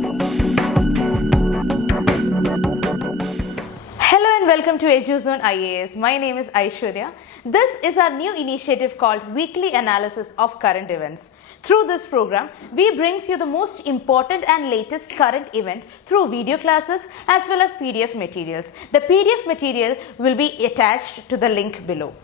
Hello and welcome to EduZone IAS. My name is Aiswarya. This is our new initiative called Weekly Analysis of Current Events. Through this program, we brings you the most important and latest current event through video classes as well as PDF materials. The PDF material will be attached to the link below.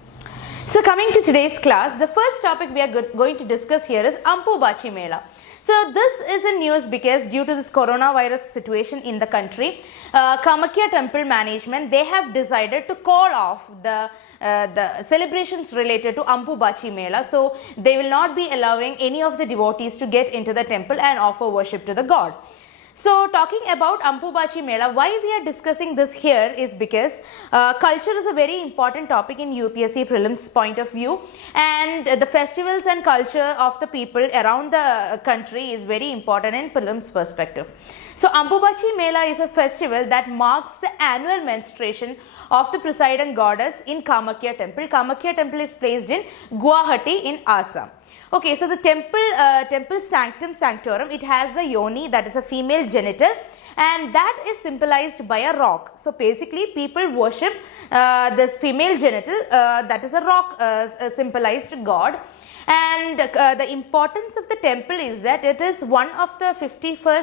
So coming to today's class, the first topic we are going to discuss here is Amparvati Mela. So this is a news because due to this coronavirus situation in the country, Kamakya temple management, they have decided to call off the celebrations related to Amparvati Mela. So they will not be allowing any of the devotees to get into the temple and offer worship to the god. So talking about Amparvati Mela, why we are discussing this here is because culture is a very important topic in UPSC prelims point of view, and the festivals and culture of the people around the country is very important in prelims perspective. So Amparvati Mela is a festival that marks the annual menstruation of the presiding goddess in Kamakya temple. Kamakya temple is placed in Guwahati in Assam. Okay, so the temple sanctum sanctorum, it has a yoni, that is a female genital, and that is symbolized by a rock. So basically people worship this female genital, that is a rock symbolized god. And the importance of the temple is that it is one of the 51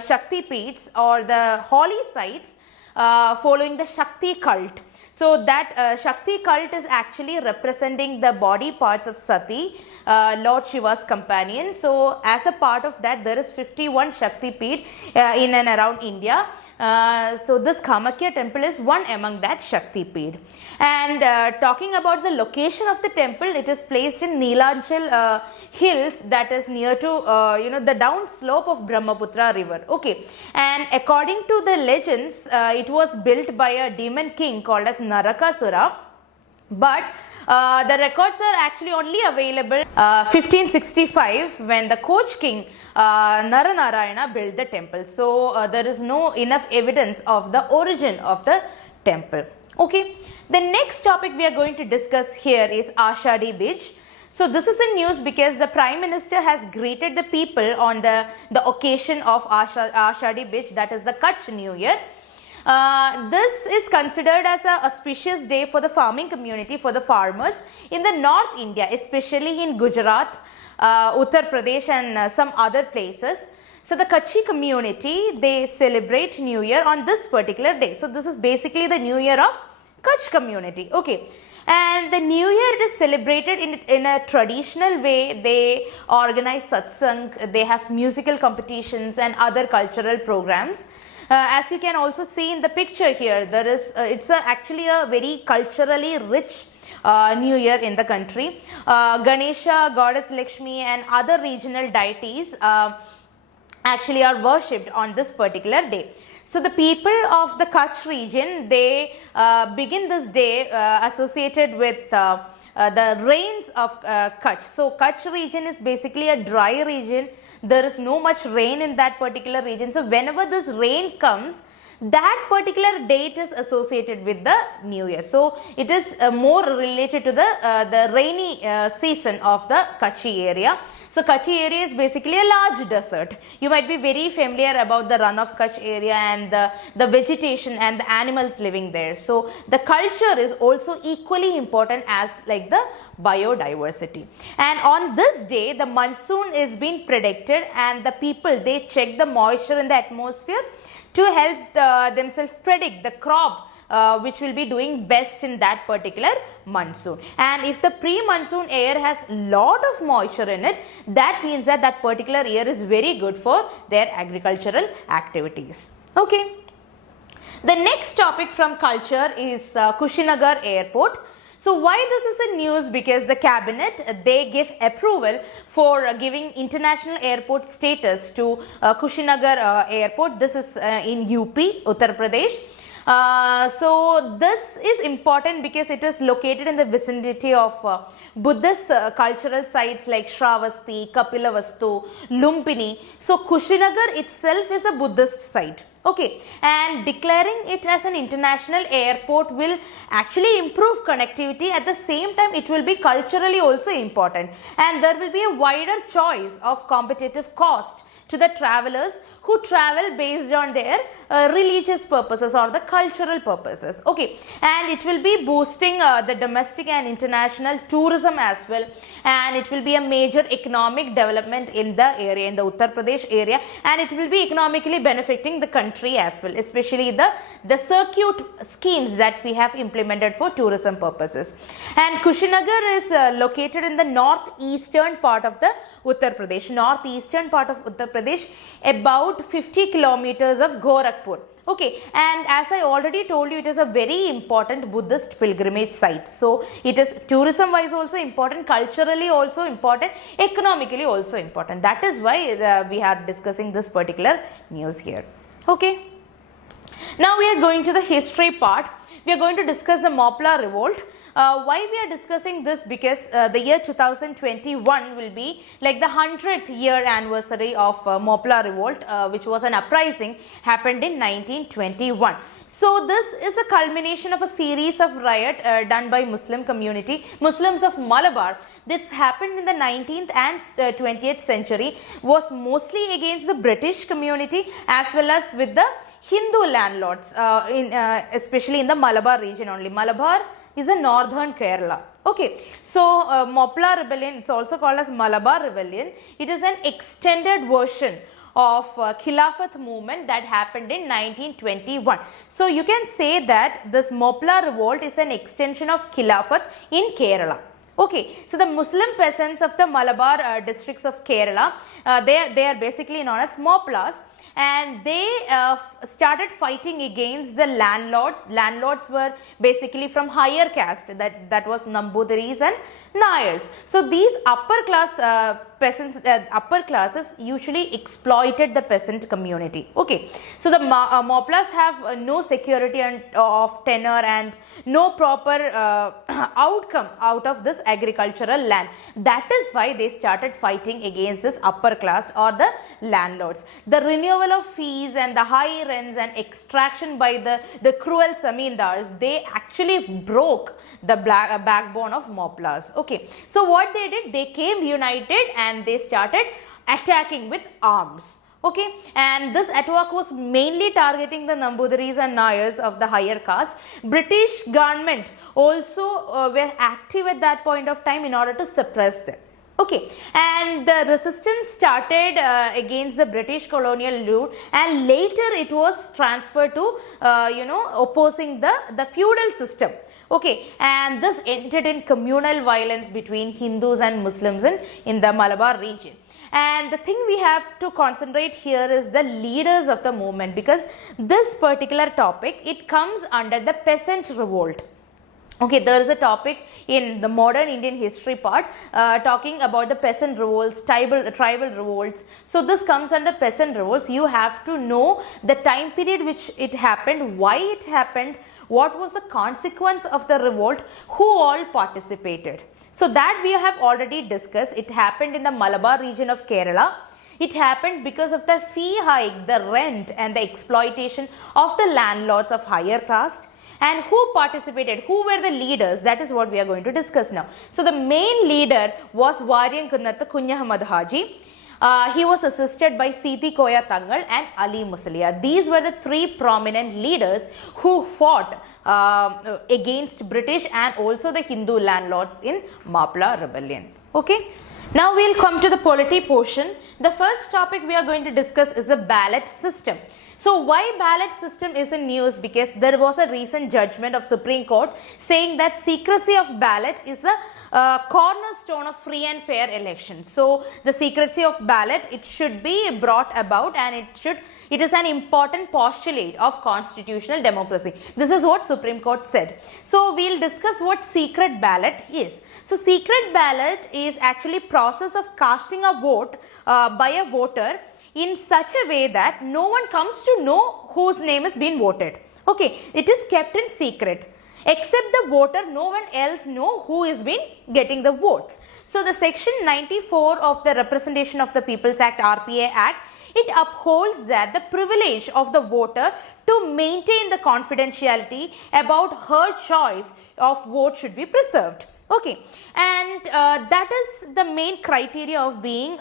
Shakti peeths, or the holy sites following the Shakti cult. So that Shakti cult is actually representing the body parts of Sati, Lord Shiva's companion. So as a part of that, there is 51 Shakti peeth in and around India. So this Kamakya temple is one among that Shakti peeth. And talking about the location of the temple, it is placed in Neelachal hills, that is near to the down slope of Brahmaputra river. Okay, and according to the legends, it was built by a demon king called as Narakasura, but the records are actually only available 1565 when the Koch king Naranarayana built the temple. So there is no enough evidence of the origin of the temple. Okay, the next topic we are going to discuss here is Ashadi Bij. So this is a news because the Prime Minister has greeted the people on the occasion of Ashadi Bij, that is the Kutch New Year. This is considered as an auspicious day for the farming community, for the farmers in the North India, especially in Gujarat, Uttar Pradesh and some other places. So the Kutchi community, they celebrate New Year on this particular day. So this is basically the New Year of Kutch community. Okay. And the New Year is celebrated in a traditional way. They organize satsang, they have musical competitions and other cultural programs. As you can also see in the picture here, there is it's actually a very culturally rich New Year in the country. Ganesha, Goddess Lakshmi and other regional deities actually are worshipped on this particular day. So the people of the Kutch region, they begin this day associated with the rains of Kutch. So Kutch region is basically a dry region. There is no much rain in that particular region. So whenever this rain comes, that particular date is associated with the New Year. So it is more related to the rainy season of the Kutchi area. So Kutchi area is basically a large desert. You might be very familiar about the run of Kutch area and the vegetation and the animals living there. So the culture is also equally important as like the biodiversity. And on this day, the monsoon is being predicted, and the people, they check the moisture in the atmosphere to help themselves predict the crop which will be doing best in that particular monsoon. And if the pre-monsoon air has lot of moisture in it, that means that that particular year is very good for their agricultural activities. Okay. The next topic from culture is Kushinagar Airport. So why this is a news? Because the cabinet, they give approval for giving international airport status to Kushinagar Airport. This is in UP, Uttar Pradesh. So this is important because it is located in the vicinity of Buddhist cultural sites like Shravasti, Kapilavastu, Lumpini. So Kushinagar itself is a Buddhist site. Okay, and declaring it as an international airport will actually improve connectivity. At the same time, it will be culturally also important, and there will be a wider choice of competitive cost to the travelers who travel based on their religious purposes or the cultural purposes. Okay, and it will be boosting the domestic and international tourism as well, and it will be a major economic development in the area, in the Uttar Pradesh area, and it will be economically benefiting the country as well, especially the circuit schemes that we have implemented for tourism purposes. And Kushinagar is located in the northeastern part of the Uttar Pradesh, about 50 kilometers of Gorakhpur. Okay, and as I already told you, it is a very important Buddhist pilgrimage site. So it is tourism wise also important, culturally also important, economically also important. That is why we are discussing this particular news here. Okay, now we are going to the history part. We are going to discuss the Malabar Revolt. Why we are discussing this? Because the year 2021 will be like the 100th year anniversary of Malabar Revolt, which was an uprising happened in 1921. So this is a culmination of a series of riot done by Muslims of Malabar. This happened in the 19th and 20th century, was mostly against the British community as well as with the Hindu landlords, especially in the Malabar region only. Malabar is a northern Kerala. Okay, so Malabar Rebellion, it's also called as Malabar Rebellion. It is an extended version of Khilafat movement that happened in 1921. So you can say that this Malabar Revolt is an extension of Khilafat in Kerala. Okay, so the Muslim peasants of the Malabar districts of Kerala, they are basically known as Moplars, and they started fighting against the landlords. Landlords were basically from higher caste, that was Nambudiris and Nayars. So these upper class peasants, upper classes usually exploited the peasant community. Okay, so the Moplars have no security of tenure and no proper outcome out of this agricultural land. That is why they started fighting against this upper class or the landlords. The renewal of fees and the high rents and extraction by the cruel zamindars, they actually broke the backbone of Moplars. Okay, so what they did, they came united and they started attacking with arms. Okay, and this attack was mainly targeting the Nambudiris and Nayars of the higher caste. British government also were active at that point of time in order to suppress them. Okay, and the resistance started against the British colonial rule, and later it was transferred to opposing the feudal system. Okay, and this ended in communal violence between Hindus and Muslims in the Malabar region. And the thing we have to concentrate here is the leaders of the movement, because this particular topic, it comes under the peasant revolt. Okay, there is a topic in the modern Indian history part talking about the peasant revolts, tribal revolts. So this comes under peasant revolts. You have to know the time period which it happened, why it happened, what was the consequence of the revolt, who all participated. So that we have already discussed. It happened in the Malabar region of Kerala. It happened because of the fee hike, the rent and the exploitation of the landlords of higher caste. And who participated, who were the leaders, that is what we are going to discuss now. So the main leader was Varian Kunnathu Kunyahamad Haji. He was assisted by Siti Koya Tangal and Ali Musliya. These were the three prominent leaders who fought against British and also the Hindu landlords in Malabar Rebellion. Okay. Now we will come to the polity portion. The first topic we are going to discuss is the ballot system. So why ballot system is in news? Because there was a recent judgment of Supreme Court saying that secrecy of ballot is the cornerstone of free and fair elections. So the secrecy of ballot, it should be brought about, and it is an important postulate of constitutional democracy. This is what Supreme Court said. So we'll discuss what secret ballot is. So secret ballot is actually process of casting a vote by a voter in such a way that no one comes to know whose name has been voted. Okay, it is kept in secret. Except the voter, no one else know who is been getting the votes. So the section 94 of the Representation of the People's Act, RPA Act, it upholds that the privilege of the voter to maintain the confidentiality about her choice of vote should be preserved. Okay, and that is the main criteria of being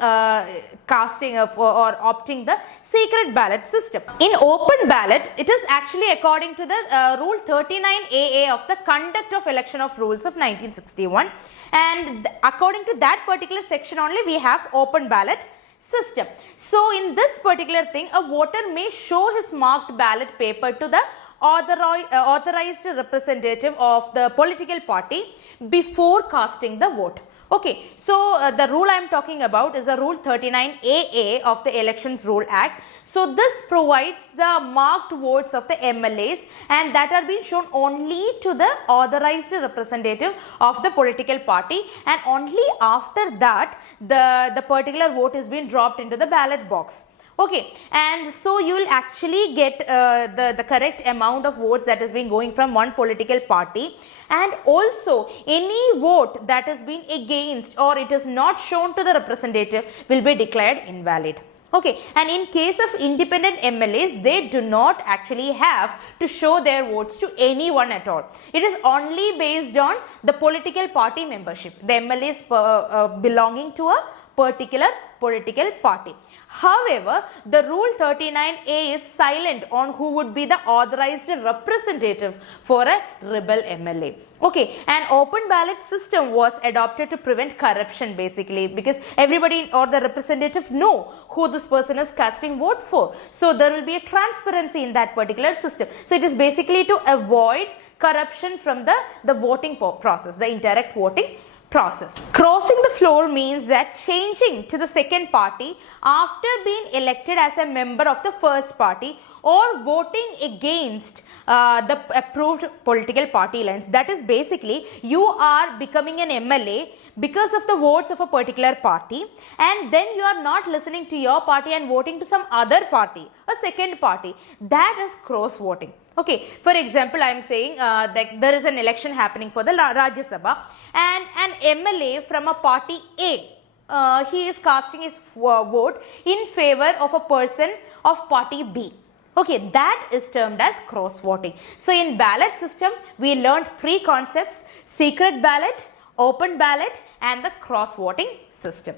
casting of or opting the secret ballot system. In open ballot, it is actually according to the Rule 39AA of the Conduct of Election of Rules of 1961, and according to that particular section only we have open ballot system. So in this particular thing, a voter may show his marked ballot paper to the authorized representative of the political party before casting the vote. Okay, so the rule I am talking about is a Rule 39AA of the Elections Rule Act. So this provides the marked votes of the MLAs, and that are being shown only to the authorized representative of the political party, and only after that the particular vote is being dropped into the ballot box. Okay, and so you will actually get the correct amount of votes that is being going from one political party, and also any vote that is being against or it is not shown to the representative will be declared invalid. Okay, and in case of independent MLAs, they do not actually have to show their votes to anyone at all. It is only based on the political party membership, the MLAs belonging to a particular political party. However, the Rule 39A is silent on who would be the authorized representative for a rebel MLA. Okay, an open ballot system was adopted to prevent corruption basically, because everybody or the representative know who this person is casting vote for. So there will be a transparency in that particular system. So it is basically to avoid corruption from the voting process, the indirect voting process. Crossing the floor means that changing to the second party after being elected as a member of the first party or voting against the approved political party lines. That is basically you are becoming an MLA because of the votes of a particular party, and then you are not listening to your party and voting to some other party, a second party. That is cross voting. Okay, for example, I am saying that there is an election happening for the Rajya Sabha, and an MLA from a party A, he is casting his vote in favor of a person of party B. Okay, that is termed as cross voting. So in ballot system, we learned three concepts: secret ballot, open ballot, and the cross voting system.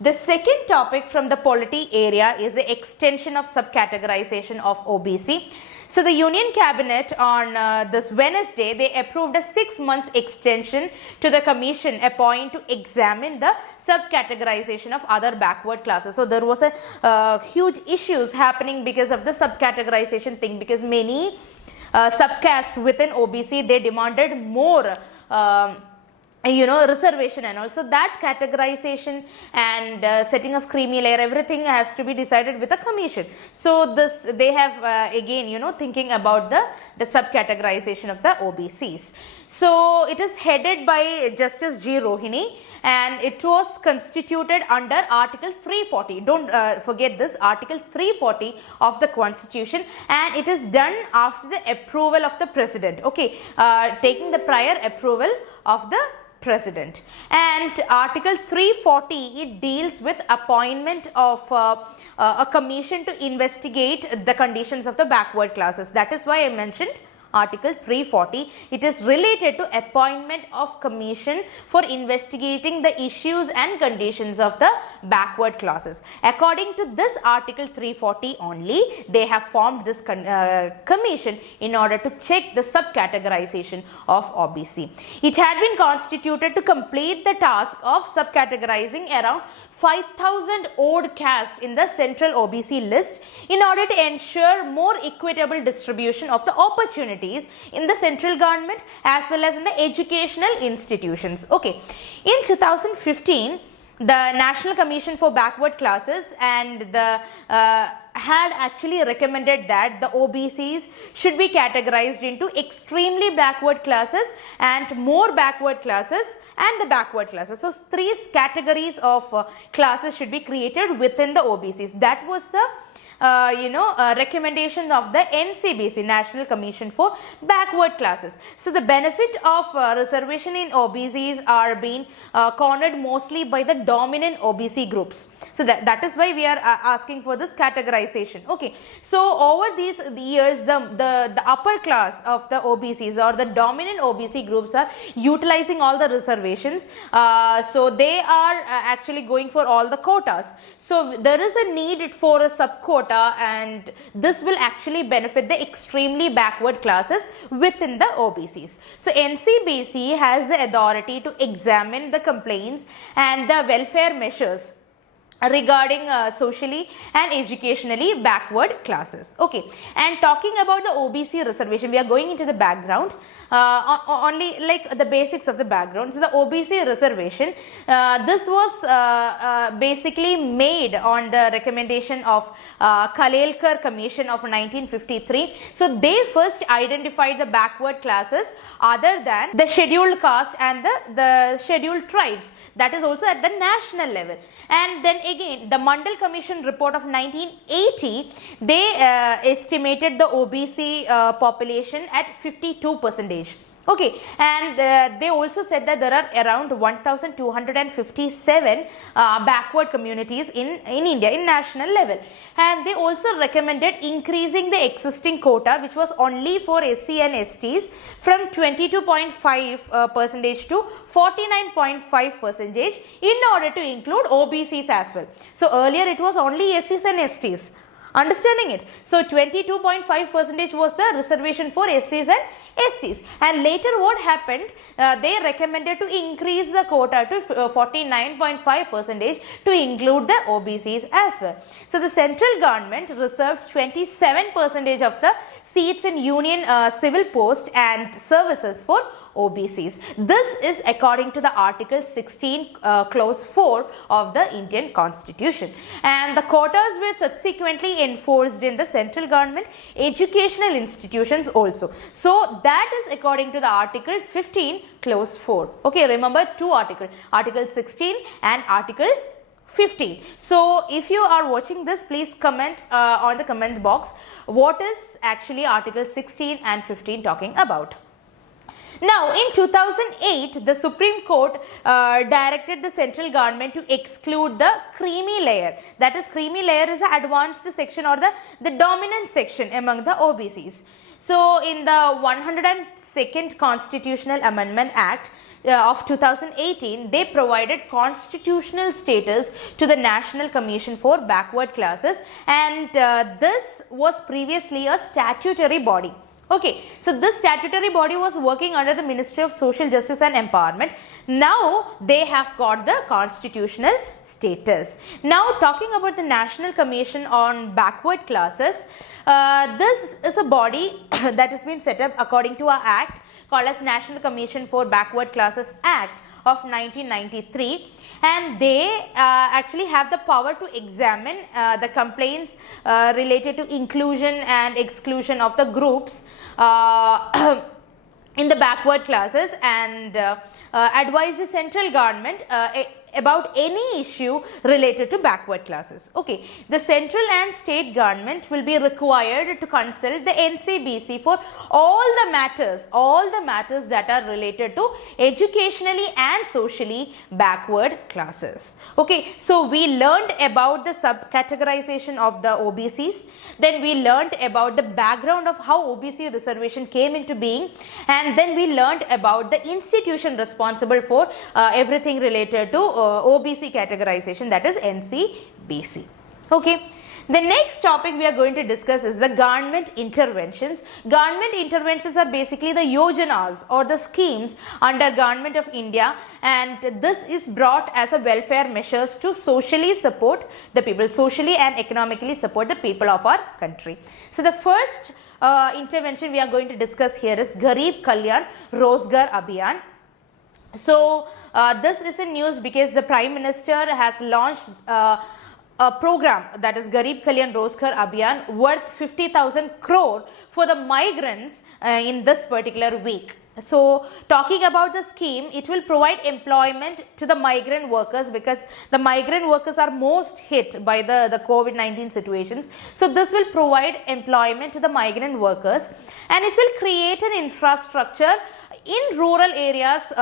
The second topic from the polity area is the extension of subcategorization of OBC. So the Union Cabinet on this Wednesday, they approved a 6 months extension to the commission appointed to examine the subcategorization of other backward classes. So there was a huge issues happening because of the subcategorization thing, because many subcaste within OBC, they demanded more reservation, and also that categorization and setting of creamy layer, everything has to be decided with a commission. So this they have again thinking about the subcategorization of the OBCs. So it is headed by Justice G. Rohini, and it was constituted under Article 340. Don't forget this, Article 340 of the Constitution, and it is done after the approval of the President. Okay, taking the prior approval of the President. And Article 340, it deals with appointment of a commission to investigate the conditions of the backward classes. That is why I mentioned Article 340. It is related to appointment of commission for investigating the issues and conditions of the backward classes. According to this Article 340 only, they have formed this commission in order to check the subcategorization of OBC. It had been constituted to complete the task of subcategorizing around 5,000 odd caste in the central OBC list in order to ensure more equitable distribution of the opportunities in the central government as well as in the educational institutions. Okay, in 2015, the National Commission for Backward Classes and the had actually recommended that the OBCs should be categorized into extremely backward classes and more backward classes and the backward classes. So three categories of classes should be created within the OBCs. That was the recommendation of the NCBC, National Commission for Backward Classes. So the benefit of reservation in OBCs are being cornered mostly by the dominant OBC groups. So that is why we are asking for this categorization. Okay, so over these years, the upper class of the OBCs or the dominant OBC groups are utilizing all the reservations. So they are actually going for all the quotas. So there is a need for a sub quota, and this will actually benefit the extremely backward classes within the OBCs. So NCBC has the authority to examine the complaints and the welfare measures regarding socially and educationally backward classes. Okay, and talking about the OBC reservation, we are going into the background, only like the basics of the background. So the OBC reservation, this was basically made on the recommendation of Kalelkar Commission of 1953. So they first identified the backward classes other than the scheduled caste and the scheduled tribes, that is also at the national level. And then again, the Mandal Commission report of 1980, they estimated the OBC population at 52%. Okay, and they also said that there are around 1257 backward communities in India in national level, and they also recommended increasing the existing quota, which was only for SC and STs, from 22.5% to 49.5% in order to include OBCs as well. So earlier it was only SCs and STs. Understanding it? So 22.5% was the reservation for SCs and STs, and later what happened, they recommended to increase the quota to 49.5% to include the OBCs as well. So the central government reserves 27% of the seats in union civil post and services for OBCs. This is according to the Article 16 Clause 4 of the Indian Constitution, and the quotas were subsequently enforced in the central government educational institutions also. So that is according to the Article 15 Clause 4. Okay, remember two articles, Article 16 and Article 15. So if you are watching this, please comment on the comment box what is actually Article 16 and 15 talking about. Now, in 2008, the Supreme Court directed the central government to exclude the creamy layer. That is, creamy layer is the advanced section or the dominant section among the OBCs. So, in the 102nd Constitutional Amendment Act of 2018, they provided constitutional status to the National Commission for Backward Classes, and this was previously a statutory body. Okay, so this statutory body was working under the Ministry of Social Justice and Empowerment. Now they have got the constitutional status. Now talking about the National Commission on Backward Classes, this is a body that has been set up according to our act called as National Commission for Backward Classes Act of 1993, and they actually have the power to examine the complaints related to inclusion and exclusion of the groups in the backward classes, and advise the central government about any issue related to backward classes. Okay, the central and state government will be required to consult the NCBC for all the matters that are related to educationally and socially backward classes. Okay, so we learned about the subcategorization of the OBCs, then we learned about the background of how OBC reservation came into being, and then we learned about the institution responsible for everything related to OBC categorization, that is NCBC. Okay. The next topic we are going to discuss is the government interventions. Government interventions are basically the Yogenas or the schemes under Government of India, and this is brought as a welfare measures to socially support the people, socially and economically support the people of our country. So the first intervention we are going to discuss here is Garib Kalyan Rozgar Abhiyan. So this is in news because the Prime Minister has launched a program, that is Garib Kalyan Rozgar Abhiyan, worth 50,000 crore for the migrants in this particular week. So talking about the scheme, it will provide employment to the migrant workers, because the migrant workers are most hit by the COVID-19 situations. So this will provide employment to the migrant workers, and it will create an infrastructure in rural areas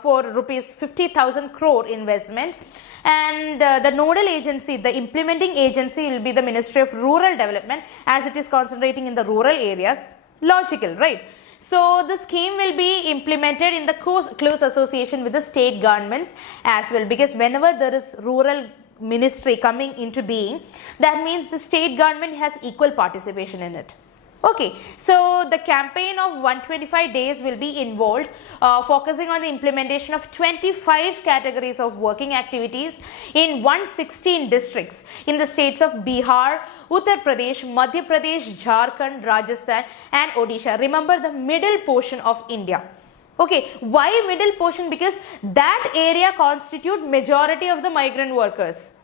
for rupees 50,000 crore investment. And the nodal agency, the implementing agency, will be the Ministry of Rural Development, as it is concentrating in the rural areas. Logical, right? So the scheme will be implemented in the close association with the state governments as well, because whenever there is rural ministry coming into being, that means the state government has equal participation in it. Okay, so the campaign of 125 days will be involved, focusing on the implementation of 25 categories of working activities in 116 districts in the states of Bihar, Uttar Pradesh, Madhya Pradesh, Jharkhand, Rajasthan and Odisha. Remember the middle portion of India. Okay, why middle portion? Because that area constitute majority of the migrant workers.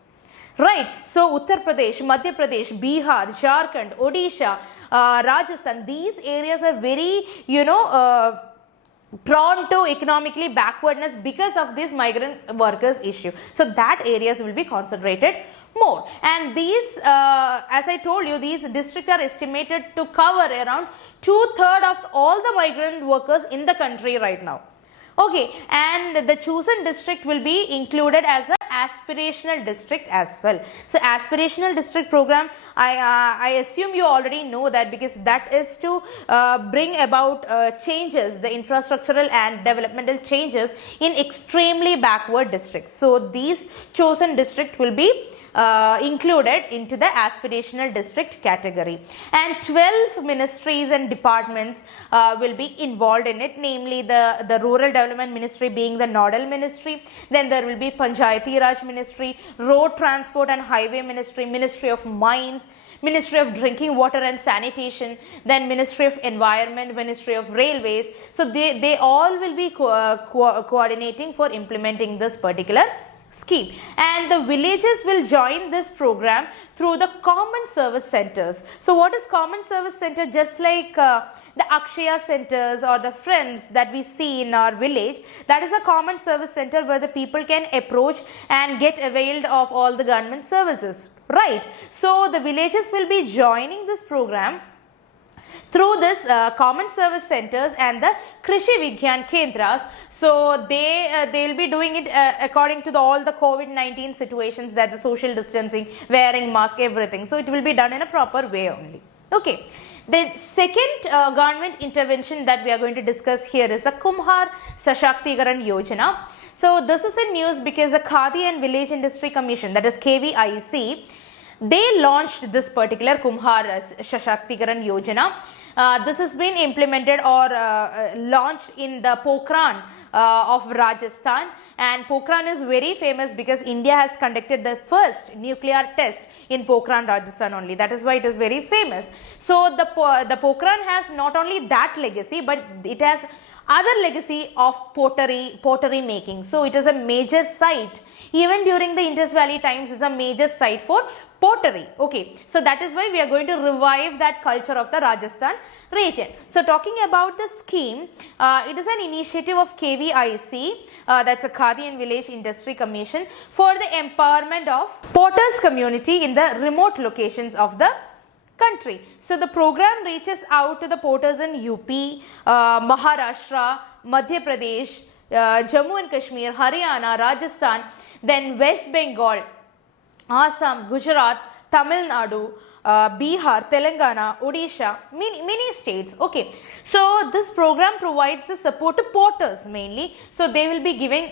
Right, so Uttar Pradesh, Madhya Pradesh, Bihar, Jharkhand, Odisha, Rajasthan, these areas are very, prone to economically backwardness because of this migrant workers issue. So that areas will be concentrated more. And these, as I told you, these districts are estimated to cover around 2/3 of all the migrant workers in the country right now. Okay, and the chosen district will be included as a aspirational district as well. So aspirational district program, I assume you already know that, because that is to bring about changes, the infrastructural and developmental changes in extremely backward districts. So these chosen district will be included into the aspirational district category, and 12 ministries and departments will be involved in it, namely the Rural Development Ministry being the nodal ministry. Then there will be Panchayati Raj Ministry, Road Transport and Highway Ministry, Ministry of Mines, Ministry of Drinking Water and Sanitation, then Ministry of Environment, Ministry of Railways. So they all will be coordinating for implementing this particular scheme. And the villages will join this program through the common service centers. So what is common service center? Just like the Akshaya centers or the friends that we see in our village, that is a common service center where the people can approach and get availed of all the government services, right? So the villages will be joining this program through this common service centers and the Krishi Vigyan Kendras. So they will be doing it according to all the COVID-19 situations, that the social distancing, wearing mask, everything. So it will be done in a proper way only. Okay. The second government intervention that we are going to discuss here is the Kumhar Sashaktigaran Yojana. So this is in news because the Khadi and Village Industry Commission, that is KVIC, they launched this particular Kumhar Sashaktigaran Yojana. This has been implemented or launched in the Pokhran of Rajasthan, and Pokhran is very famous because India has conducted the first nuclear test in Pokhran, Rajasthan only. That is why it is very famous. So the Pokhran has not only that legacy, but it has other legacy of pottery making. So it is a major site. Even during the Indus Valley times, is a major site for pottery. Okay, so that is why we are going to revive that culture of the Rajasthan region. So talking about the scheme, it is an initiative of KVIC, that's a Khadi and Village Industry Commission, for the empowerment of potters community in the remote locations of the country. So the program reaches out to the potters in UP, Maharashtra, Madhya Pradesh, Jammu and Kashmir, Haryana, Rajasthan, then West Bengal, Assam, Gujarat, Tamil Nadu, Bihar, Telangana, Odisha, many states. Okay, so this program provides the support to potters mainly. So they will be given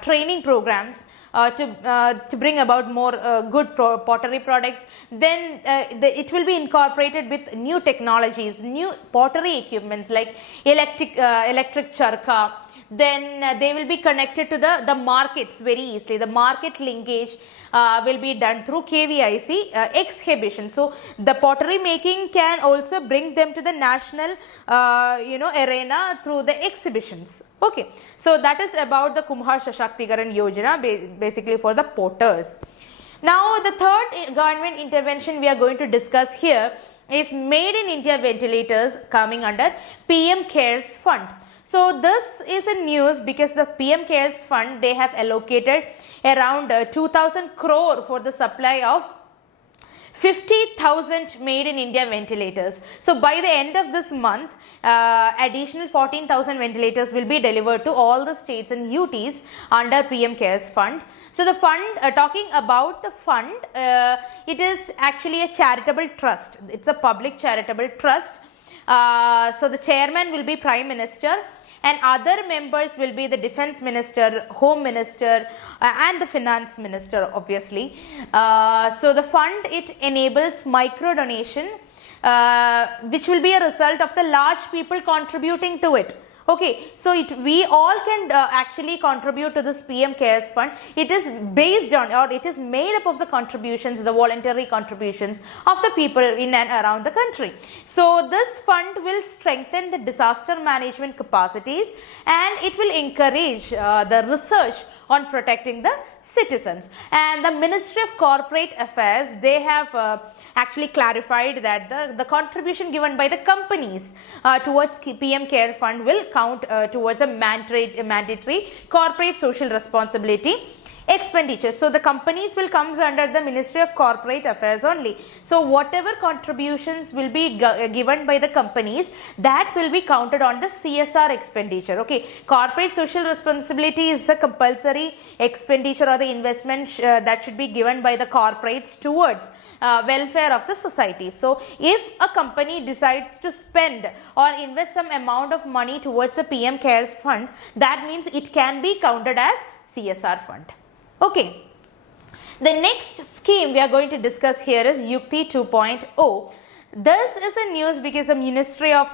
training programs to bring about more good pottery products. Then it will be incorporated with new technologies, new pottery equipments like electric charka. Then they will be connected to the markets very easily. The market linkage will be done through KVIC exhibition. So the pottery making can also bring them to the national arena through the exhibitions. Okay, so that is about the Kumhar Sashaktigaran Yojana, basically for the potters. Now the third government intervention we are going to discuss here is Made in India ventilators coming under PM CARES Fund. So this is a news because the PM CARES Fund, they have allocated around 2000 crore for the supply of 50,000 Made in India ventilators. So by the end of this month, additional 14,000 ventilators will be delivered to all the states and UTs under PM CARES Fund. So the fund, talking about the fund, it is actually a charitable trust. It's a public charitable trust. So the chairman will be Prime Minister, and other members will be the Defense Minister, Home Minister, and the Finance Minister, obviously. So the fund, it enables micro donation, which will be a result of the large people contributing to it. Okay, so we all can actually contribute to this PM CARES Fund. It is based on, or it is made up of the contributions, the voluntary contributions of the people in and around the country. So this fund will strengthen the disaster management capacities, and it will encourage the research on protecting the citizens. And the Ministry of Corporate Affairs, they have actually clarified that the contribution given by the companies towards PM CARE Fund will count towards a mandatory corporate social responsibility expenditure. So the companies will come under the Ministry of Corporate Affairs only. So whatever contributions will be given by the companies, that will be counted on the CSR expenditure. Okay, corporate social responsibility is the compulsory expenditure or the investment that should be given by the corporates towards welfare of the society. So if a company decides to spend or invest some amount of money towards the PM CARES Fund, that means it can be counted as CSR fund. Okay, the next scheme we are going to discuss here is Yukti 2.0. This is a news because the Ministry of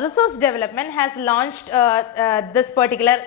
Resource Development has launched this particular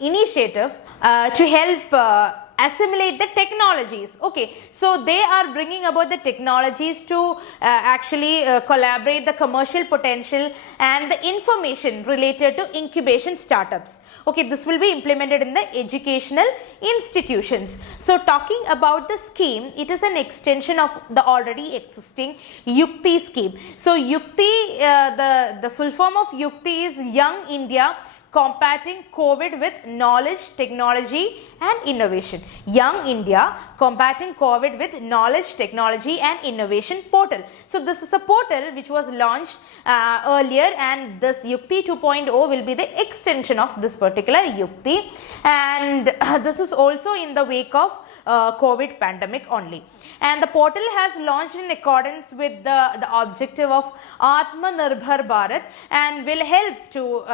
initiative to help assimilate the technologies. Okay, so they are bringing about the technologies to actually collaborate the commercial potential and the information related to incubation startups. Okay, this will be implemented in the educational institutions. So talking about the scheme, it is an extension of the already existing Yukti scheme. So Yukti, the full form of Yukti is Young India Combating COVID with Knowledge, Technology and Innovation. Young India Combating COVID with Knowledge, Technology and Innovation portal. So this is a portal which was launched earlier, and this Yukti 2.0 will be the extension of this particular Yukti, and this is also in the wake of COVID pandemic only. And the portal has launched in accordance with the objective of Atmanirbhar Bharat, and will help to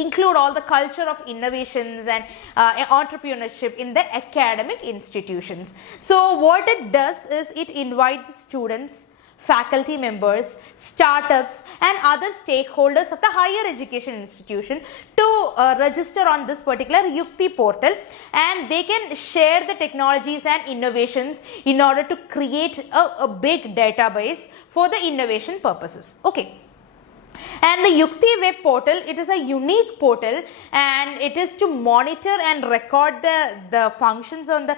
include all the culture of innovations and entrepreneurship in the academic institutions. So what it does is it invites students, faculty members, startups and other stakeholders of the higher education institution to register on this particular Yukti portal, and they can share the technologies and innovations in order to create a big database for the innovation purposes. Okay. And the Yukti web portal, it is a unique portal, and it is to monitor and record the functions on the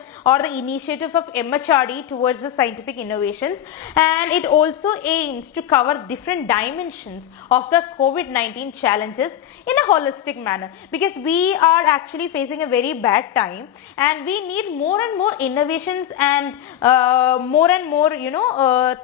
initiative of MHRD towards the scientific innovations, and it also aims to cover different dimensions of the COVID-19 challenges in a holistic manner, because we are actually facing a very bad time and we need more and more innovations and more and more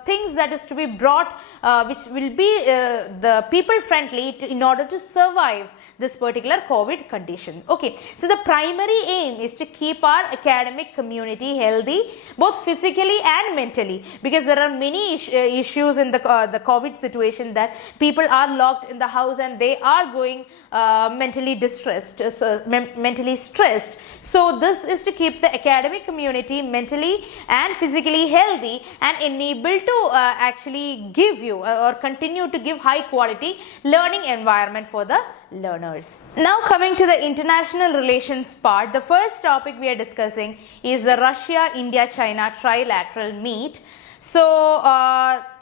things that is to be brought which will be the people friendly in order to survive this particular COVID condition. Okay, so the primary aim is to keep our academic community healthy both physically and mentally, because there are many issues in the COVID situation that people are locked in the house and they are going mentally distressed, mentally stressed. So this is to keep the academic community mentally and physically healthy and enable to actually give you or continue to give high quality learning environment for the learners. Now coming to the international relations part, the first topic we are discussing is the Russia, India, China trilateral meet. So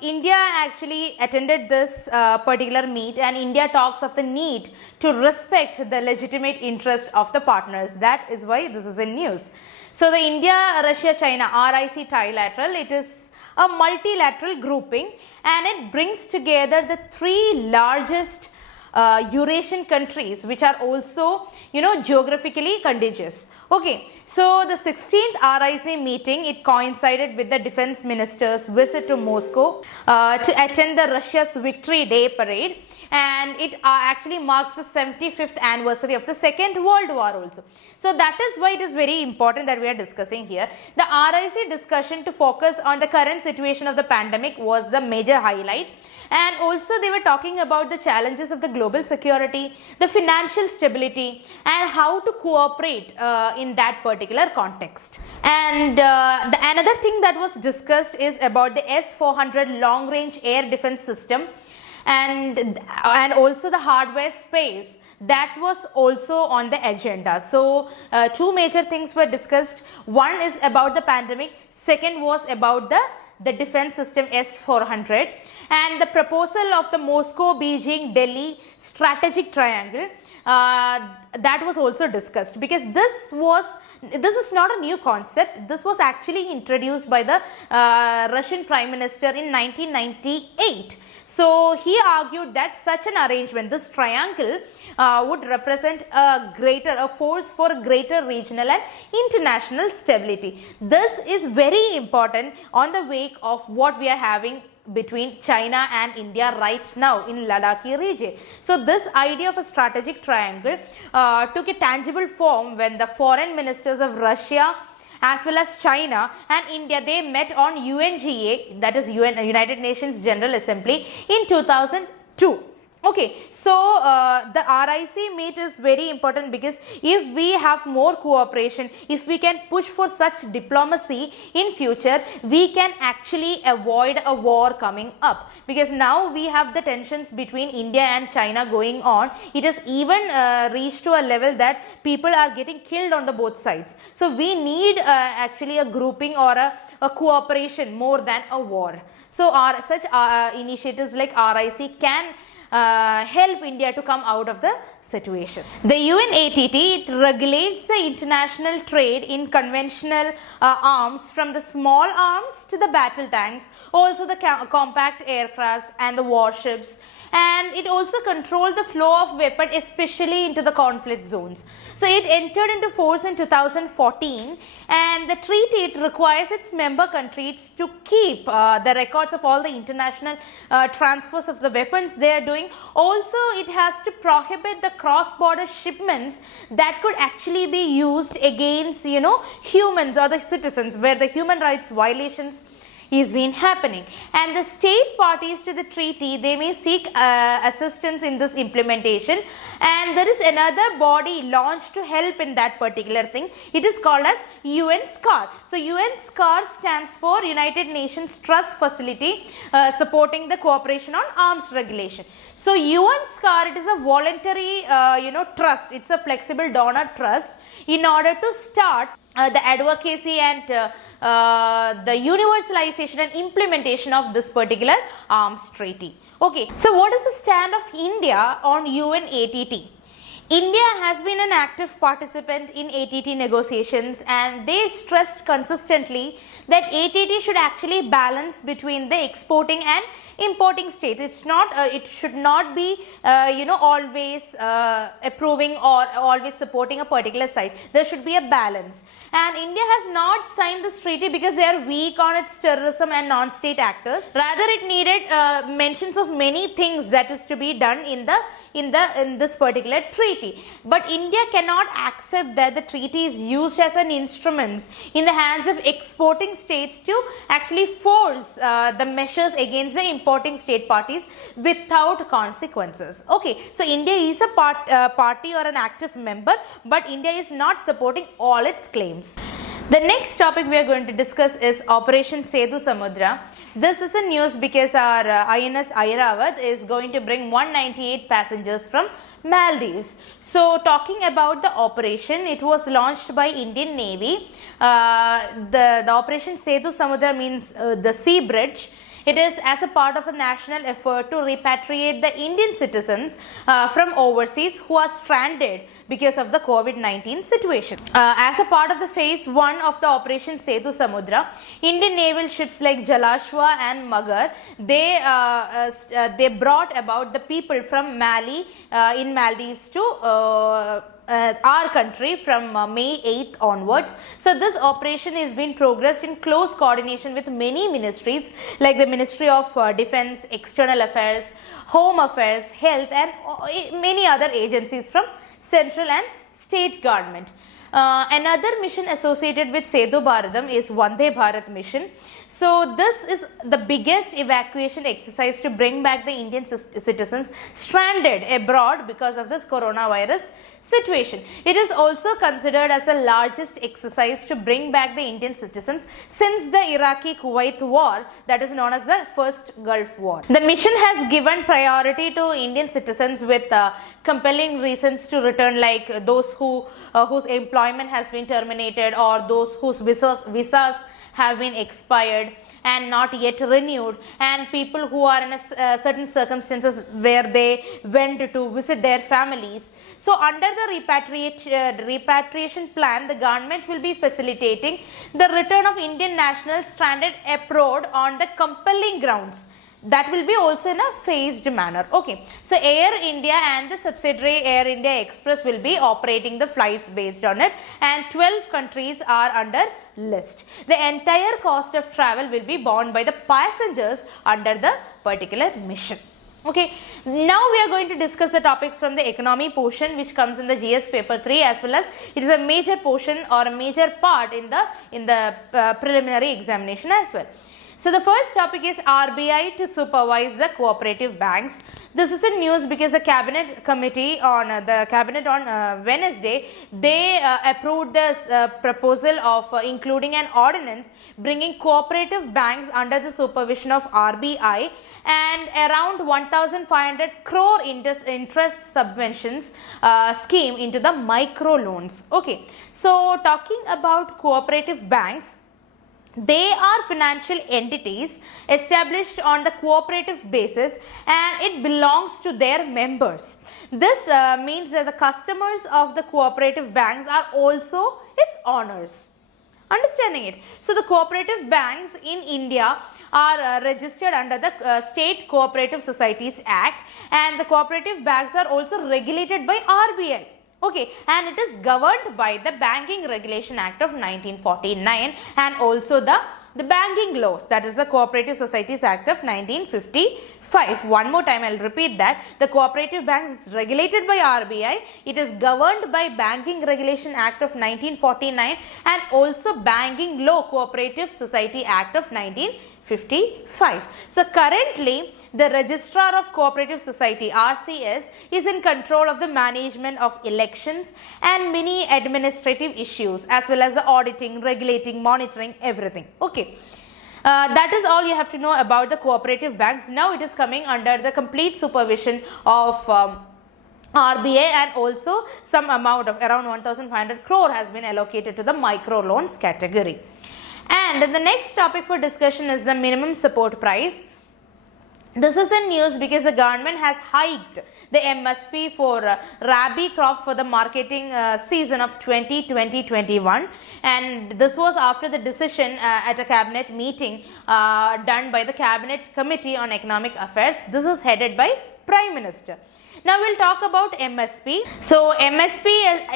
India actually attended this particular meet, and India talks of the need to respect the legitimate interest of the partners. That is why this is in news. So the India, Russia, China RIC Trilateral, it is a multilateral grouping, and it brings together the three largest Eurasian countries, which are also, geographically contiguous. Okay, so the 16th RIC meeting, it coincided with the defense minister's visit to Moscow to attend the Russia's Victory Day parade, and it actually marks the 75th anniversary of the Second World War also. So that is why it is very important that we are discussing here. The RIC discussion to focus on the current situation of the pandemic was the major highlight. And also they were talking about the challenges of the global security, the financial stability, and how to cooperate in that particular context. And another thing that was discussed is about the S-400 long range air defense system, and also the hardware space. That was also on the agenda. So two major things were discussed. One is about the pandemic, second was about the defense system S-400, and the proposal of the Moscow, Beijing, Delhi strategic triangle, that was also discussed, because this is not a new concept. This was actually introduced by the Russian Prime Minister in 1998. So he argued that such an arrangement, this triangle, would represent a force for greater regional and international stability. This is very important on the wake of what we are having between China and India right now in Ladakhi region. So this idea of a strategic triangle took a tangible form when the foreign ministers of Russia as well as China and India, they met on UNGA, that is United Nations General Assembly, in 2002. Okay, so the RIC meet is very important, because if we have more cooperation, if we can push for such diplomacy in future, we can actually avoid a war coming up, because now we have the tensions between India and China going on. It has even reached to a level that people are getting killed on the both sides. So we need actually a grouping or a cooperation more than a war. So such initiatives like RIC can help India to come out of the situation. The UNATT, it regulates the international trade in conventional arms, from the small arms to the battle tanks, also the compact aircrafts and the warships, and it also controlled the flow of weapons, especially into the conflict zones. So it entered into force in 2014, and the treaty, it requires its member countries to keep the records of all the international transfers of the weapons they are doing. Also, it has to prohibit the cross-border shipments that could actually be used against, humans or the citizens, where the human rights violations is been happening. And the state parties to the treaty, they may seek assistance in this implementation, and there is another body launched to help in that particular thing. It is called as UNSCAR. So UNSCAR stands for United Nations Trust Facility, supporting the cooperation on arms regulation. So UNSCAR, it is a voluntary trust. It's a flexible donor trust in order to start the advocacy and the universalization and implementation of this particular arms treaty. Okay, so what is the stand of India on UNATT? India has been an active participant in ATT negotiations, and they stressed consistently that ATT should actually balance between the exporting and importing states. It should not be always approving or always supporting a particular side. There should be a balance, and India has not signed this treaty because they are weak on its terrorism and non-state actors. Rather, it needed mentions of many things that is to be done in this particular treaty. But India cannot accept that the treaty is used as an instrument in the hands of exporting states to actually force the measures against the importing state parties without consequences. Okay, so India is a party or an active member, but India is not supporting all its claims. The next topic we are going to discuss is Operation Setu Samudra. This is a news because our INS Airavat is going to bring 198 passengers from Maldives. So talking about the operation, it was launched by Indian Navy. The Operation Setu Samudra means the sea bridge. It is as a part of a national effort to repatriate the Indian citizens from overseas who are stranded because of the COVID-19 situation. As a part of the phase 1 of the Operation Setu Samudra, Indian naval ships like Jalashwa and Magar, they brought about the people from Mali in Maldives to our country from May 8th onwards. So this operation is being progressed in close coordination with many ministries like the Ministry of Defence, External Affairs, Home Affairs, Health and many other agencies from central and state government. Another mission associated with Setu Bharatam is Vande Bharat mission. So this is the biggest evacuation exercise to bring back the Indian citizens stranded abroad because of this coronavirus situation. It is also considered as the largest exercise to bring back the Indian citizens since the Iraqi-Kuwait war, that is known as the First Gulf War. The mission has given priority to Indian citizens with compelling reasons to return, like those whose employment has been terminated or those whose visas have been expired and not yet renewed, and people who are in a certain circumstances where they went to visit their families. So under the repatriation plan, the government will be facilitating the return of Indian nationals stranded abroad on the compelling grounds. That will be also in a phased manner. Okay, so Air India and the subsidiary Air India Express will be operating the flights based on it, and 12 countries are under list. The entire cost of travel will be borne by the passengers under the particular mission. Okay, now we are going to discuss the topics from the economy portion, which comes in the GS paper 3, as well as it is a major portion or a major part in the preliminary examination as well. So the first topic is RBI to supervise the cooperative banks. This is a news because the cabinet committee on Wednesday, they approved this proposal of including an ordinance bringing cooperative banks under the supervision of RBI and around 1,500 crore interest subventions scheme into the micro loans. Okay, so talking about cooperative banks, they are financial entities established on the cooperative basis and it belongs to their members. This means that the customers of the cooperative banks are also its owners. Understanding it? So the cooperative banks in India are registered under the State Cooperative Societies Act, and the cooperative banks are also regulated by RBI. Okay, and it is governed by the Banking Regulation Act of 1949 and also the banking laws, that is the Cooperative Societies Act of 1955. One more time I will repeat that. The cooperative bank is regulated by RBI, it is governed by Banking Regulation Act of 1949 and also Banking Law Cooperative Society Act of 1955. So currently the Registrar of Cooperative Society RCS is in control of the management of elections and many administrative issues as well as the auditing, regulating, monitoring, everything. Okay. That is all you have to know about the cooperative banks. Now it is coming under the complete supervision of RBI, and also some amount of around 1,500 crore has been allocated to the micro loans category. And the next topic for discussion is the minimum support price. This is in news because the government has hiked the MSP for Rabi crop for the marketing season of 2020-21, and this was after the decision at a cabinet meeting done by the Cabinet Committee on Economic Affairs. This is headed by Prime Minister. Now we will talk about MSP. So MSP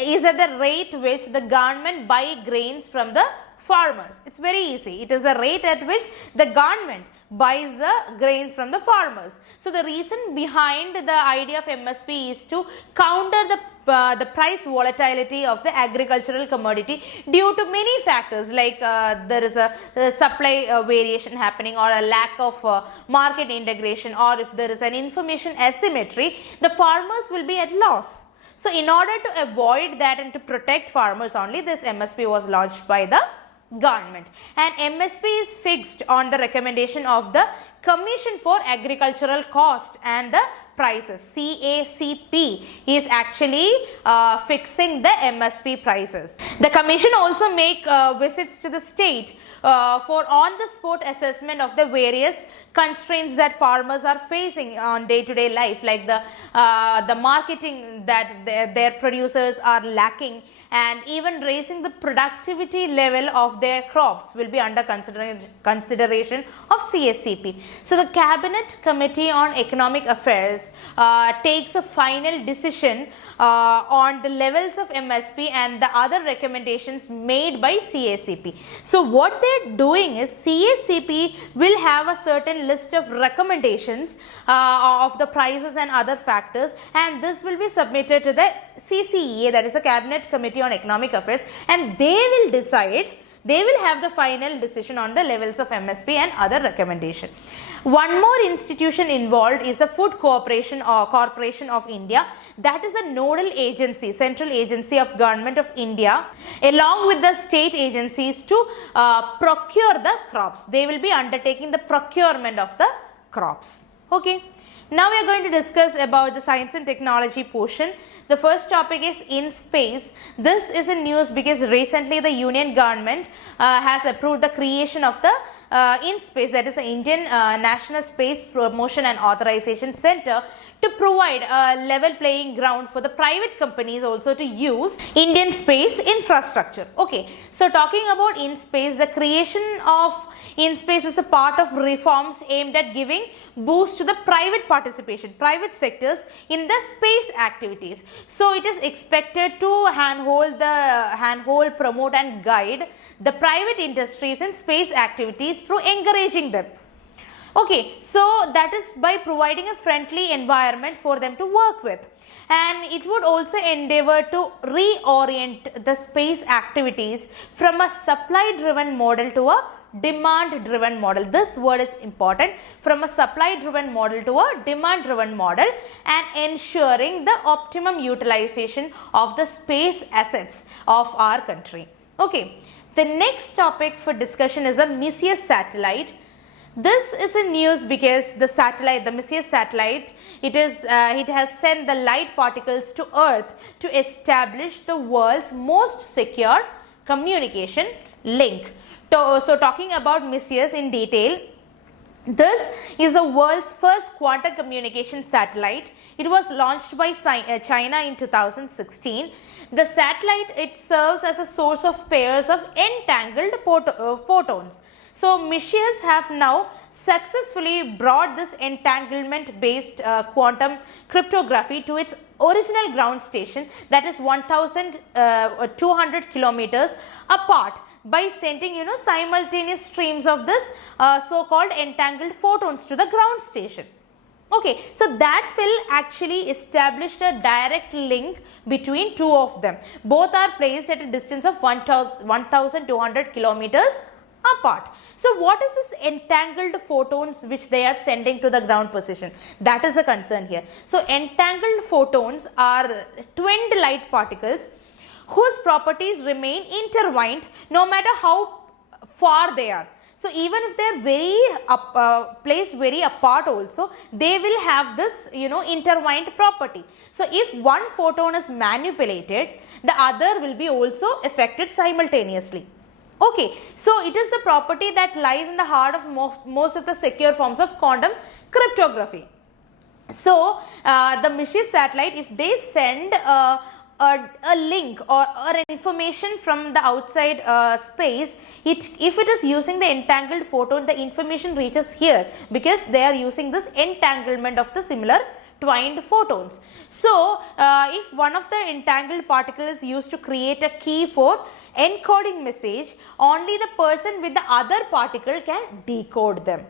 is at the rate which the government buy grains from the farmers. It's very easy. It is a rate at which the government buys the grains from the farmers. So the reason behind the idea of MSP is to counter the price volatility of the agricultural commodity due to many factors, like there is a supply variation happening, or a lack of market integration, or if there is an information asymmetry, the farmers will be at loss. So in order to avoid that and to protect farmers only, this MSP was launched by the government, and MSP is fixed on the recommendation of the Commission for Agricultural Cost and the Prices. CACP is actually fixing the MSP prices. The commission also make visits to the state for on-the-spot assessment of the various constraints that farmers are facing on day-to-day life, like the marketing that their producers are lacking, and even raising the productivity level of their crops will be under consideration of CACP. So the Cabinet Committee on Economic Affairs takes a final decision on the levels of MSP and the other recommendations made by CACP. So what they're doing is CACP will have a certain list of recommendations of the prices and other factors, and this will be submitted to the CCEA, that is a Cabinet Committee on Economic Affairs, and they will decide, they will have the final decision on the levels of MSP and other recommendation. One more institution involved is the Food Corporation of India, that is a nodal agency, central agency of Government of India, along with the state agencies to procure the crops. They will be undertaking the procurement of the crops. Okay. Now we are going to discuss about the science and technology portion. The first topic is in space. This is in news because recently the Union government has approved the creation of the InSpace, that is the Indian National Space Promotion and Authorization Center, to provide a level playing ground for the private companies also to use Indian space infrastructure. Okay, so talking about InSpace, the creation of InSpace is a part of reforms aimed at giving boost to the private participation, private sectors in the space activities. So it is expected to handhold, promote and guide the private industries in space activities through encouraging them. Okay, so that is by providing a friendly environment for them to work with, and it would also endeavor to reorient the space activities from a supply driven model to a demand driven model. This word is important, from a supply driven model to a demand driven model, and ensuring the optimum utilization of the space assets of our country. Okay, the next topic for discussion is a MECOSAT satellite. This is in news because the satellite, the MECOSAT satellite, it has sent the light particles to Earth to establish the world's most secure communication link. So talking about MECOSAT in detail, this is the world's first quantum communication satellite. It was launched by China in 2016. The satellite, it serves as a source of pairs of entangled photons. So MECOSAT have now successfully brought this entanglement based quantum cryptography to its original ground station, that is 1200 kilometers apart, by sending simultaneous streams of this so-called entangled photons to the ground station. Okay, so that will actually establish a direct link between two of them. Both are placed at a distance of 1200 kilometers apart. So what is this entangled photons which they are sending to the ground position? That is a concern here. So entangled photons are twinned light particles whose properties remain intertwined no matter how far they are. So even if they are placed very apart also, they will have this intertwined property. So if one photon is manipulated, the other will be also affected simultaneously. Okay, so it is the property that lies in the heart of most of the secure forms of quantum cryptography. So the MECOSAT satellite, if they send a link or information from the outside space, if it is using the entangled photon, the information reaches here because they are using this entanglement of the similar twined photons. So if one of the entangled particle is used to create a key for encoding message, only the person with the other particle can decode them.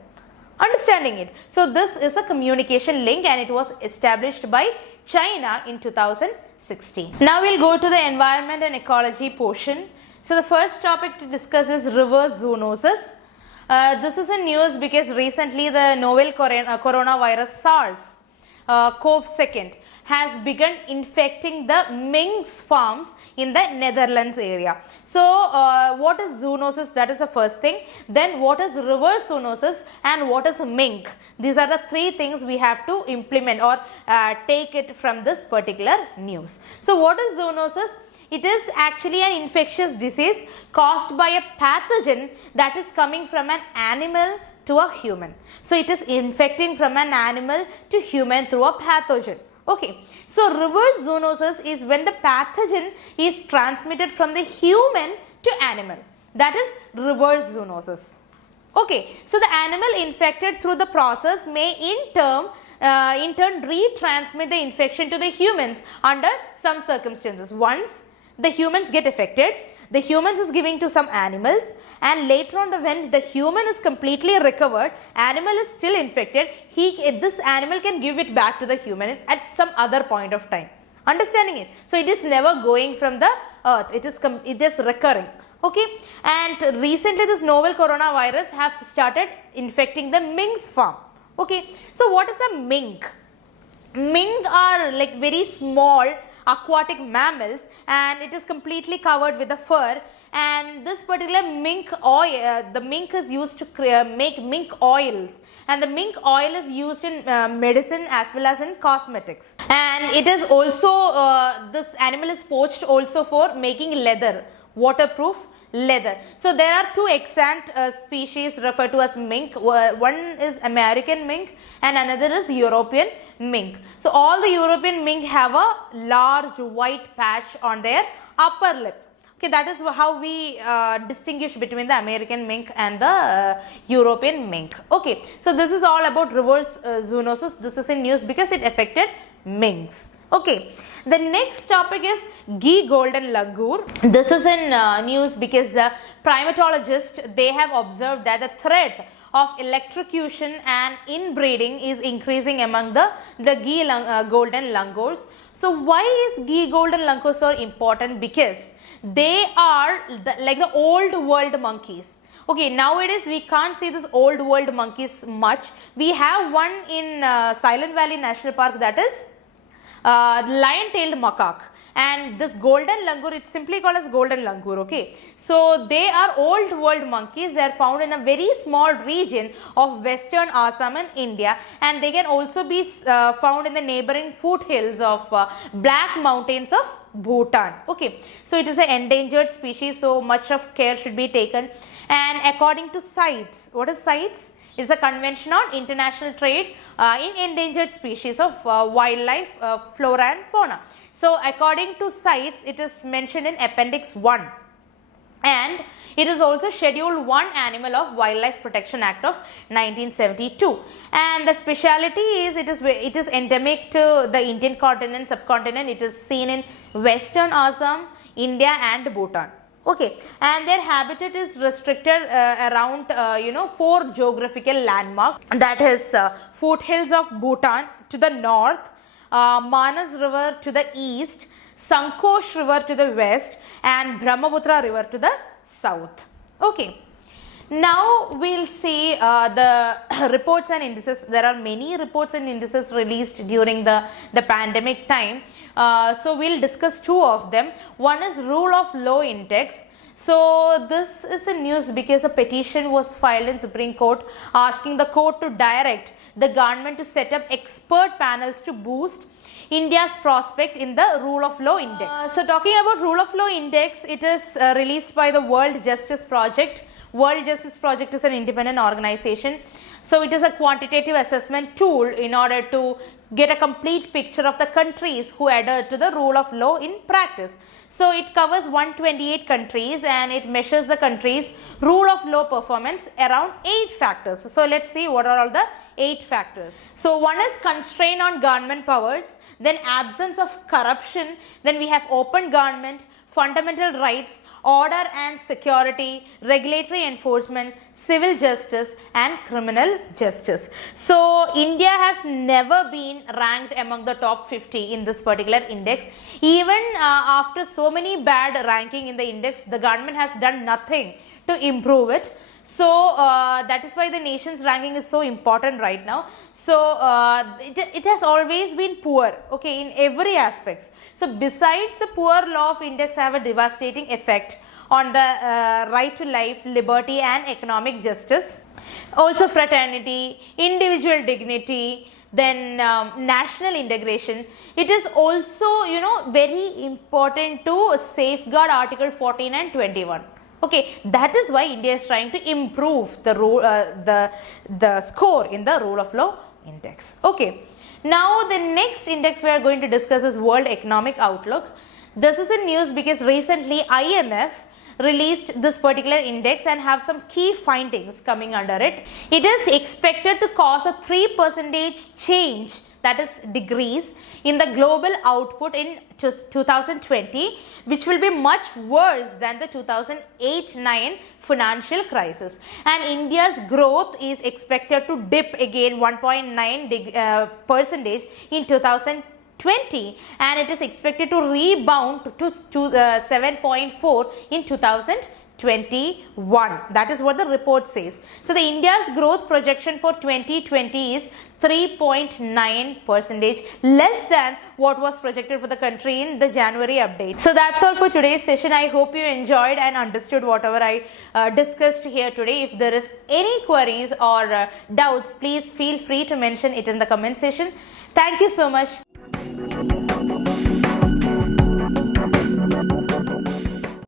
Understanding it? So this is a communication link, and it was established by China in 2016. Now we'll go to the environment and ecology portion. So the first topic to discuss is reverse zoonosis. This is in news because recently the novel coronavirus SARS Cove II has begun infecting the minks farms in the Netherlands area. So what is zoonosis? That is the first thing. Then what is reverse zoonosis and what is mink? These are the three things we have to implement or take it from this particular news. So what is zoonosis? It is actually an infectious disease caused by a pathogen that is coming from an animal to a human. So it is infecting from an animal to human through a pathogen. Okay, so reverse zoonosis is when the pathogen is transmitted from the human to animal. That is reverse zoonosis. Okay, so the animal infected through the process may in turn retransmit the infection to the humans under some circumstances. Once the humans get affected, the humans is giving to some animals, and later on when the human is completely recovered, animal is still infected, this animal can give it back to the human at some other point of time. Understanding it? So it is never going from the earth, it is recurring. Okay, and recently this novel coronavirus have started infecting the minks farm. Okay, so what is a mink? Mink are like very small aquatic mammals, and it is completely covered with the fur, and this particular mink oil, the mink is used to make mink oils, and the mink oil is used in medicine as well as in cosmetics, and it is also this animal is poached also for making leather, waterproof leather. So there are two extant species referred to as mink. One is American mink and another is European mink. So all the European mink have a large white patch on their upper lip. Okay, that is how we distinguish between the American mink and the European mink. Okay, so this is all about reverse zoonosis. This is in news because it affected minks. Okay, the next topic is ghee golden langur. This is in news because primatologists, they have observed that the threat of electrocution and inbreeding is increasing among the ghee golden langurs. So why is ghee golden langur so important? Because they are like the old world monkeys. Okay, nowadays we can't see this old world monkeys much. We have one in Silent Valley National Park, that is lion-tailed macaque, and this golden langur, it's simply called as golden langur. Okay, so they are old world monkeys. They are found in a very small region of western Assam in India, and they can also be found in the neighboring foothills of Black Mountains of Bhutan. Okay, so it is an endangered species, so much of care should be taken. And according to CITES, what is CITES? Is a convention on international trade in endangered species of wildlife, flora and fauna. So according to CITES, it is mentioned in Appendix 1, and it is also Schedule 1 Animal of Wildlife Protection Act of 1972. And the speciality is it is endemic to the Indian continent, subcontinent. It is seen in western Assam, India and Bhutan. Okay, and their habitat is restricted around 4 geographical landmarks, that is foothills of Bhutan to the north, Manas River to the east, Sankosh River to the west, and Brahmaputra River to the south. Okay, now we'll see the reports and indices. There are many reports and indices released during the pandemic time. So we'll discuss 2 of them. One is Rule of Law Index. So this is a news because a petition was filed in Supreme Court asking the court to direct the government to set up expert panels to boost India's prospect in the Rule of Law Index. So talking about Rule of Law Index, it is released by the World Justice Project. World Justice Project is an independent organization. So it is a quantitative assessment tool in order to get a complete picture of the countries who adhere to the rule of law in practice. So it covers 128 countries and it measures the countries' rule of law performance around 8 factors. So let's see what are all the 8 factors. So one is constraint on government powers, then absence of corruption, then we have open government, fundamental rights, order and security, regulatory enforcement, civil justice and criminal justice. So India has never been ranked among the top 50 in this particular index. Even after so many bad ranking in the index, the government has done nothing to improve it. So that is why the nation's ranking is so important right now. So it has always been poor, okay, in every aspects. So besides the poor law of index have a devastating effect on the right to life, liberty and economic justice. Also fraternity, individual dignity, then national integration. It is also, you know, very important to safeguard Article 14 and 21. Okay, that is why India is trying to improve the the score in the rule of law index. Okay, now the next index we are going to discuss is World Economic Outlook. This is in news because recently IMF released this particular index and have some key findings coming under it. It is expected to cause a 3% change, that is decrease, in the global output in 2020, which will be much worse than the 2008-9 financial crisis. And India's growth is expected to dip again 1.9% in 2020, and it is expected to rebound to 7.4 in 2021. That is what the report says. So the India's growth projection for 2020 is 3.9%, less than what was projected for the country in the January update. So that's all for today's session. I hope you enjoyed and understood whatever I discussed here today. If there is any queries or doubts, please feel free to mention it in the comment section. Thank you so much.